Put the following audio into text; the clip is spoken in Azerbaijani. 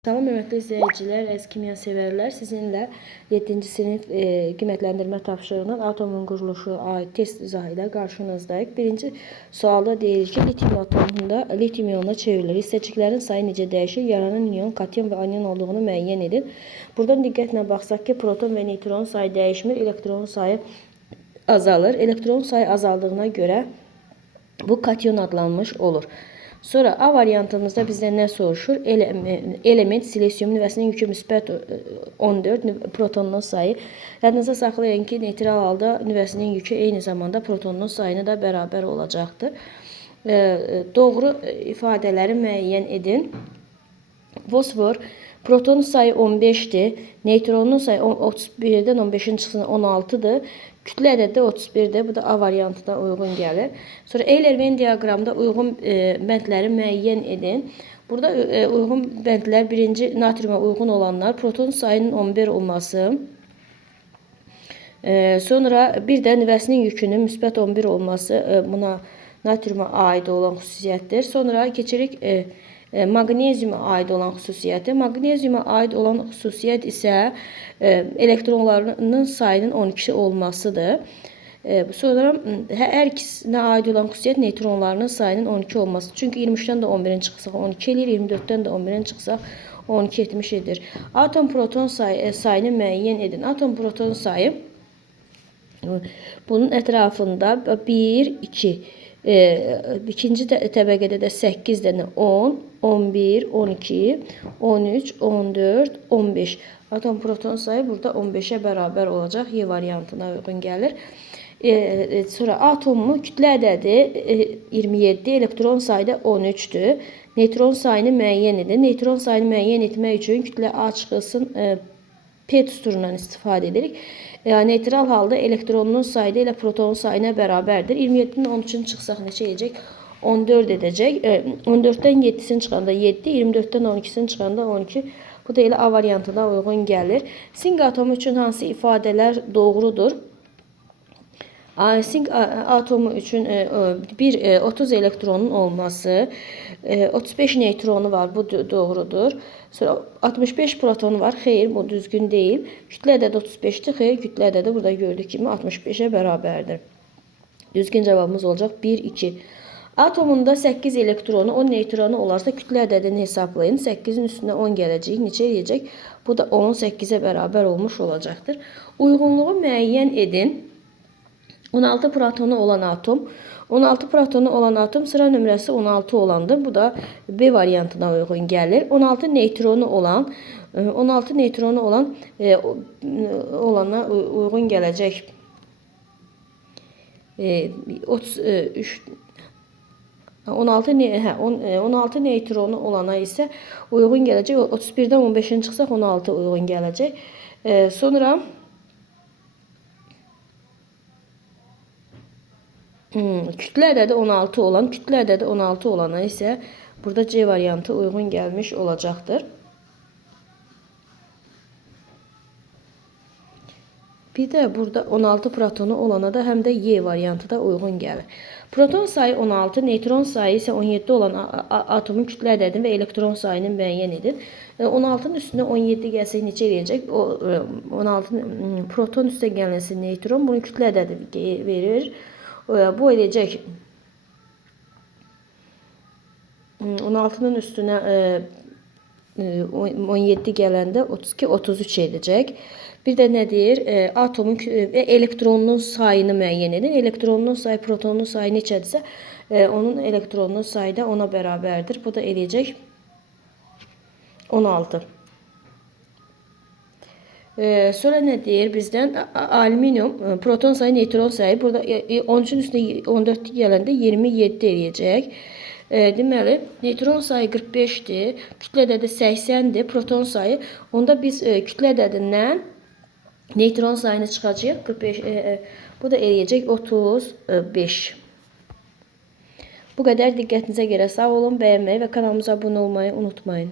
Salam hörmətli izləyicilər, əziz kimya sevərlər. Sizinlə 7-ci sinif qiymətləndirmə tapşırığının atomun quruluşu aid test izahı ilə qarşınızdayıq. Birinci sualda deyir ki, litium atomunda litium ionuna çevrilir. Hissəciklərin sayı necə dəyişir? Yaranan ion, kation və anion olduğunu müəyyən edin. Buradan diqqətlə baxsaq ki, proton və neutron sayı dəyişmir, elektron sayı azalır. Elektron sayı azaldığına görə bu kation adlanmış olur. Sonra A variantımızda bizdən nə soruşur? Element silisium nüvəsinin yükü müsbət 14, protonun sayı. Yadınızda saxlayın ki, neytral halda nüvəsinin yükü eyni zamanda protonun sayına da bərabər olacaqdır. Doğru ifadələri müəyyən edin. Fosfor, proton sayı 15'dir. Neutronun sayı 31'den 15'in çıxsın 16'dır. Kütlə ədədi 31'dir. Bu da A variantına uyğun gəlir. Sonra Euler-Venn diaqramda uyğun bəndləri müəyyən edin. Burada uyğun bəndlər birinci natriuma uyğun olanlar proton sayının 11 olması. Sonra bir də nüvəsinin yükünün müsbət 11 olması buna natriuma aid olan xüsusiyyətdir. Sonra keçirik magnezyuma aid olan xüsusiyyəti. Magnezyuma aid olan xüsusiyyət isə elektronlarının sayının 12 olmasıdır. Sonra hər ikisinə aid olan xüsusiyyət neutronlarının sayının 12 olması. Çünki 23'dən də 11'in çıxsaq 12 eləyir, 24'dən də 11'in çıxsaq 12 etmiş edir. Atom proton sayını müəyyən edin. Atom proton sayı bunun ətrafında 1, 2. İkinci təbəqədə də 8 dənə 10, 11, 12, 13, 14, 15. Atom proton sayı burada 15'e bərabər olacaq. Y variantına uyğun gəlir. Sonra atomun kütlə ədədi 27, elektron sayı da 13'dür. Neutron sayını müəyyən edin. Neutron sayını müəyyən etmək üçün kütlə A çıxılsın P düsturundan istifadə edirik. Neytral halda elektronun sayı ilə protonun sayına bərabərdir. 27'nin 13'ün çıxsaq neçə edəcək? 14 edəcək. 14'dən 7'sini çıxanda 7, 24'dən 12'sini çıxanda 12. Bu da elə A variantına uyğun gəlir. Sink atomu üçün hansı ifadələr doğrudur? Sink atomu üçün 30 elektronun olması, 35 neytronu var, bu doğrudur. Sonra 65 protonu var, xeyr, bu düzgün değil. Kütlə ədədi 35'dir, xeyr, kütlə ədədi burada gördük kimi 65'e bərabərdir. Düzgün cavabımız olacaq 1, 2. Atomunda 8 elektronu, 10 neytronu olarsa kütlə ədədini hesablayın. 8'in üstünə 10 gələcək, neçə eləyəcək? Bu da 18'e bərabər olmuş olacaqdır. Uyğunluğu müəyyən edin. 16 protonu olan atom. 16 protonu olan atom sıra nömrəsi 16 olandır. Bu da B variantına uyğun gəlir. 16 neytronu olan olana uyğun gələcək. 33 16 neytronu olana isə uyğun gələcək. 31'dən 15'in çıxsaq 16 uyğun gələcək. Sonra kütlə ədədi 16 olana isə burada C variantı uyğun gəlmiş olacaqdır. Bir də burada 16 protonu olana da həm də Y variantı da uyğun gəlir. Proton sayı 16, neutron sayı isə 17 olan atomun kütlə ədədini və elektron sayını müəyyən edin. 16'nın üstünə 17 gəlsək neçə eləyəcək? 16 proton üstə gəlməsi neutron, bunun kütlə ədədi verir. Bu eləyəcək 16'nın üstünə 17 gələndə 32, 33 edəcək. Bir də nə deyir? Atomun elektronunun sayını müəyyən edin. Elektronunun sayı protonun sayı neçədirsə, onun elektronunun sayı da ona bərabərdir. Bu da eləyəcək 16. Sonra nə deyir bizdən? Alüminium, proton sayı, neutron sayı. Burada 13'ün üstünə 14 gələndə 27 eləyəcək. Deməli, neutron sayı 45'dir. Kütlə ədədi 80'dir. Proton sayı. Onda biz kütlə ədədindən neutron sayını çıxacaq. 45. Bu da eləyəcək 35. Bu qədər diqqətinizə görə sağ olun. Bəyənməyi və kanalımıza abunə olmayı unutmayın.